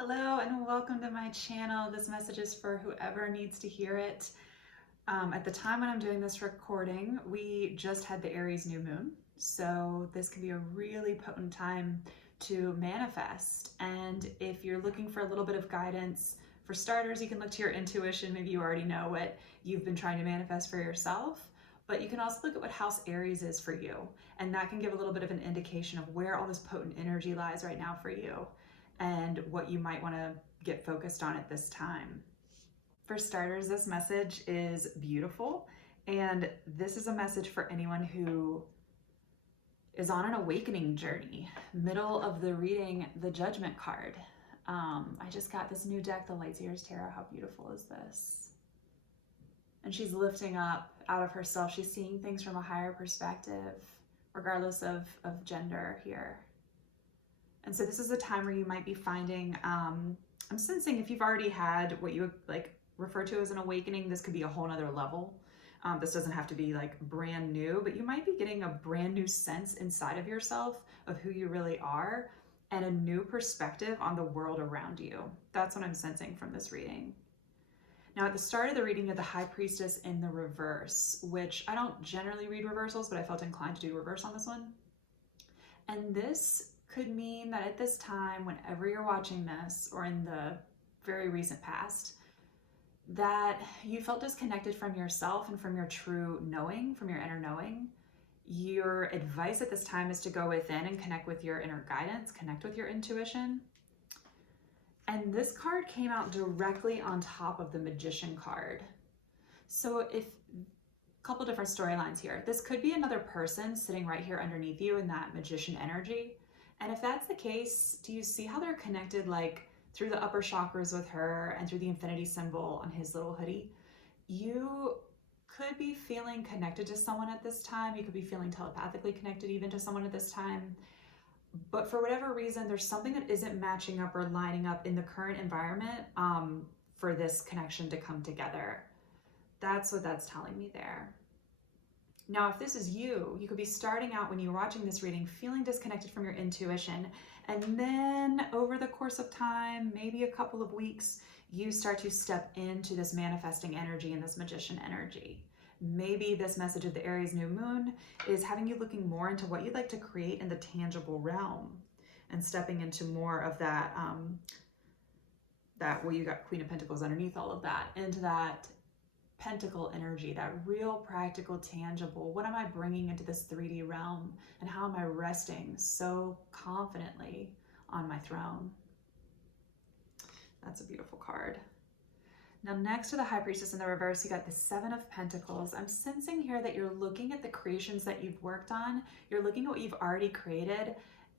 Hello and welcome to my channel. This message is for whoever needs to hear it. At the time when I'm doing this recording, we just had the Aries new moon. So this can be a really potent time to manifest. And if you're looking for a little bit of guidance, for starters, you can look to your intuition. Maybe you already know what you've been trying to manifest for yourself. But you can also look at what house Aries is for you. And that can give a little bit of an indication of where all this potent energy lies right now for you and what you might want to get focused on at this time. For starters, this message is beautiful, and this is a message for anyone who is on an awakening journey. Middle of the reading, the Judgment card. I just got this new deck, the Lightseers Tarot. How beautiful is this? And she's lifting up out of herself. She's seeing things from a higher perspective, regardless of gender here. And so this is a time where you might be finding, I'm sensing if you've already had what you would like refer to as an awakening, this could be a whole nother level. This doesn't have to be like brand new, but you might be getting a brand new sense inside of yourself of who you really are and a new perspective on the world around you. That's what I'm sensing from this reading. Now at the start of the reading, you have the High Priestess in the reverse, which I don't generally read reversals, but I felt inclined to do reverse on this one. And this could mean that at this time, whenever you're watching this, or in the very recent past, that you felt disconnected from yourself and from your true knowing, from your inner knowing. Your advice at this time is to go within and connect with your inner guidance, connect with your intuition. And this card came out directly on top of the Magician card. So a couple different storylines here. This could be another person sitting right here underneath you in that Magician energy. And if that's the case, do you see how they're connected like through the upper chakras with her and through the infinity symbol on his little hoodie? You could be feeling connected to someone at this time. You could be feeling telepathically connected even to someone at this time. But for whatever reason, there's something that isn't matching up or lining up in the current environment for this connection to come together. That's what that's telling me there. Now, if this is you, you could be starting out when you're watching this reading, feeling disconnected from your intuition. And then over the course of time, maybe a couple of weeks, you start to step into this manifesting energy and this Magician energy. Maybe this message of the Aries new moon is having you looking more into what you'd like to create in the tangible realm and stepping into more of that, well, you got Queen of Pentacles underneath all of that, into that Pentacle energy, that real practical, tangible, what am I bringing into this 3D realm and how am I resting so confidently on my throne? That's a beautiful card. Now next to the High Priestess in the reverse, you got the Seven of Pentacles. I'm sensing here that you're looking at the creations that you've worked on, you're looking at what you've already created,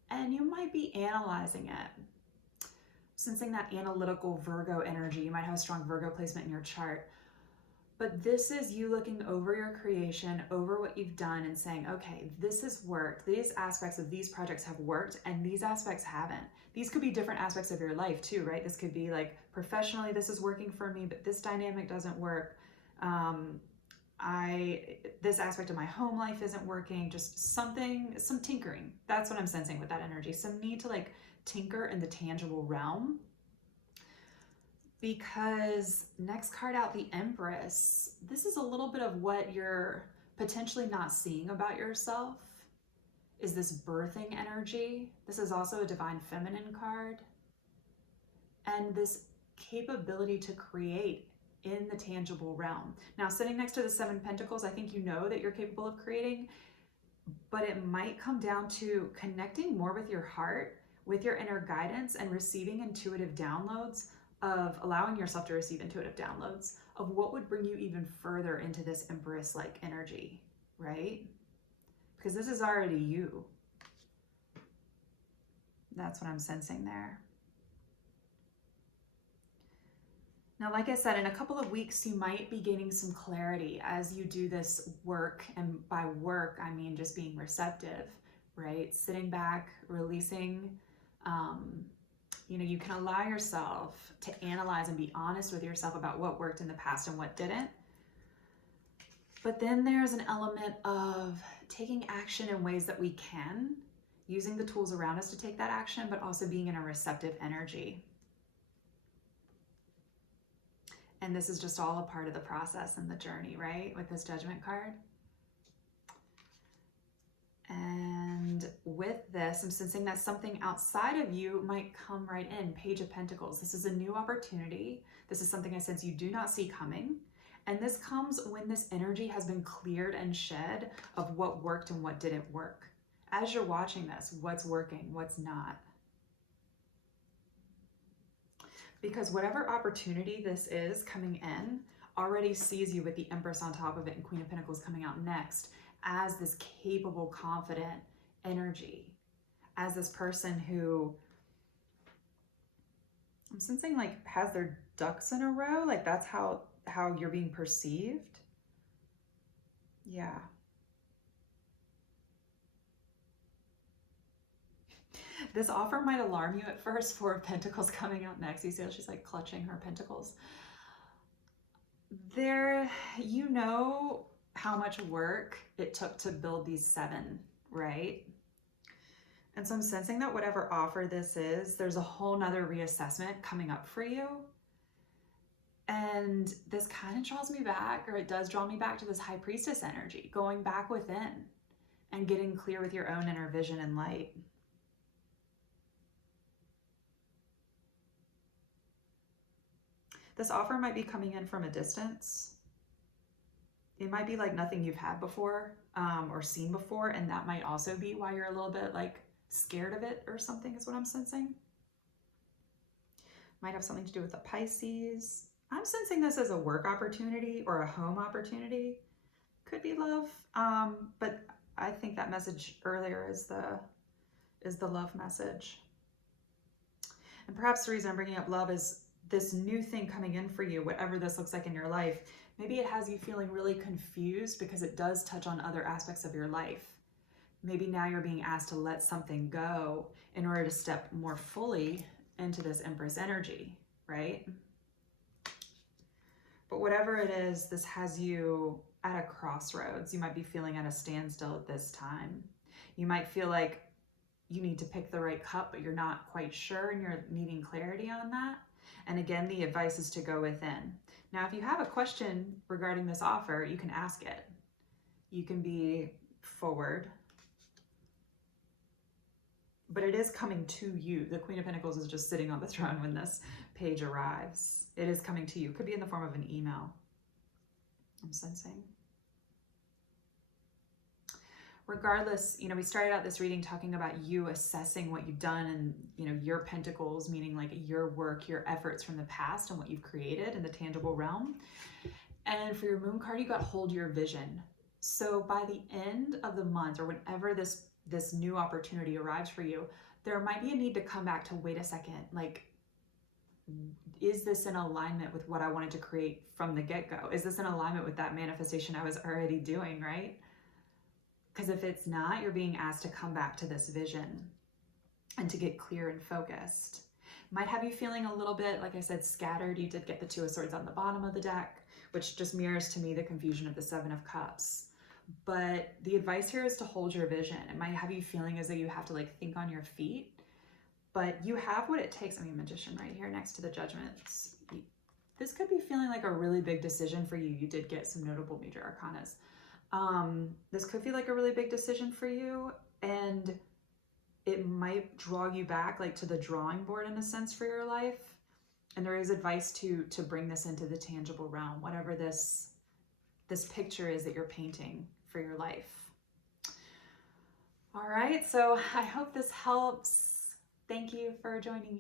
and you might be analyzing it. Sensing that analytical Virgo energy. You might have a strong Virgo placement in your chart. But this is you looking over your creation, over what you've done and saying, okay, this has worked. These aspects of these projects have worked and these aspects haven't. These could be different aspects of your life too, right? This could be like professionally, this is working for me, but this dynamic doesn't work. This aspect of my home life isn't working, just some tinkering. That's what I'm sensing with that energy. Some need to like tinker in the tangible realm. Because next card out, the Empress, this is a little bit of what you're potentially not seeing about yourself, is this birthing energy. This is also a divine feminine card. And this capability to create in the tangible realm. Now, sitting next to the Seven Pentacles, I think you know that you're capable of creating, but it might come down to connecting more with your heart, with your inner guidance, and receiving intuitive downloads, of allowing yourself to receive intuitive downloads of what would bring you even further into this Empress-like energy, right? Because this is already you. That's what I'm sensing there. Now, like I said, in a couple of weeks, you might be gaining some clarity as you do this work. And by work, I mean just being receptive, right? Sitting back, releasing, you can allow yourself to analyze and be honest with yourself about what worked in the past and what didn't. But then there's an element of taking action in ways that we can, using the tools around us to take that action, but also being in a receptive energy. And this is just all a part of the process and the journey, right? With this Judgment card. And with this, I'm sensing that something outside of you might come right in. Page of Pentacles. This is a new opportunity. This is something I sense you do not see coming. And this comes when this energy has been cleared and shed of what worked and what didn't work. As you're watching this, what's working, what's not. Because whatever opportunity this is coming in already sees you with the Empress on top of it and Queen of Pentacles coming out next as this capable, confident energy, as this person who I'm sensing like has their ducks in a row. Like that's how you're being perceived. Yeah. This offer might alarm you at first. Four of Pentacles coming out next. You see how she's like clutching her pentacles. There, you know how much work it took to build these 7, right? And so I'm sensing that whatever offer this is, there's a whole nother reassessment coming up for you. And this kind of draws me back, or it does draw me back to this High Priestess energy, going back within and getting clear with your own inner vision and light. This offer might be coming in from a distance. It might be like nothing you've had before or seen before, and that might also be why you're a little bit like scared of it or something is what I'm sensing. Might have something to do with the Pisces. I'm sensing this as a work opportunity or a home opportunity. Could be love, but I think that message earlier is the love message. And perhaps the reason I'm bringing up love is this new thing coming in for you, whatever this looks like in your life. Maybe it has you feeling really confused because it does touch on other aspects of your life. Maybe now you're being asked to let something go in order to step more fully into this Empress energy, right? But whatever it is, this has you at a crossroads. You might be feeling at a standstill at this time. You might feel like you need to pick the right cup, but you're not quite sure and you're needing clarity on that. And again, the advice is to go within. Now, if you have a question regarding this offer, you can ask it. You can be forward. But it is coming to you. The Queen of Pentacles is just sitting on the throne when this page arrives. It is coming to you. It could be in the form of an email, I'm sensing. Regardless, you know, we started out this reading talking about you assessing what you've done and, you know, your pentacles, meaning like your work, your efforts from the past and what you've created in the tangible realm. And for your moon card, you got hold your vision. So by the end of the month or whenever this new opportunity arrives for you, there might be a need to come back to, wait a second, like, is this in alignment with what I wanted to create from the get-go? Is this in alignment with that manifestation I was already doing, right? Because if it's not, you're being asked to come back to this vision and to get clear and focused. Might have you feeling a little bit, like I said, scattered. You did get the Two of Swords on the bottom of the deck, which just mirrors to me the confusion of the Seven of Cups. But the advice here is to hold your vision. It might have you feeling as though you have to like think on your feet, but you have what it takes. I mean, Magician right here next to the Judgments. This could be feeling like a really big decision for you. You did get some notable major arcanas. This could feel like a really big decision for you, and it might draw you back like to the drawing board in a sense for your life. And there is advice to bring this into the tangible realm, whatever this picture is that you're painting for your life. All right, so I hope this helps. Thank you for joining me.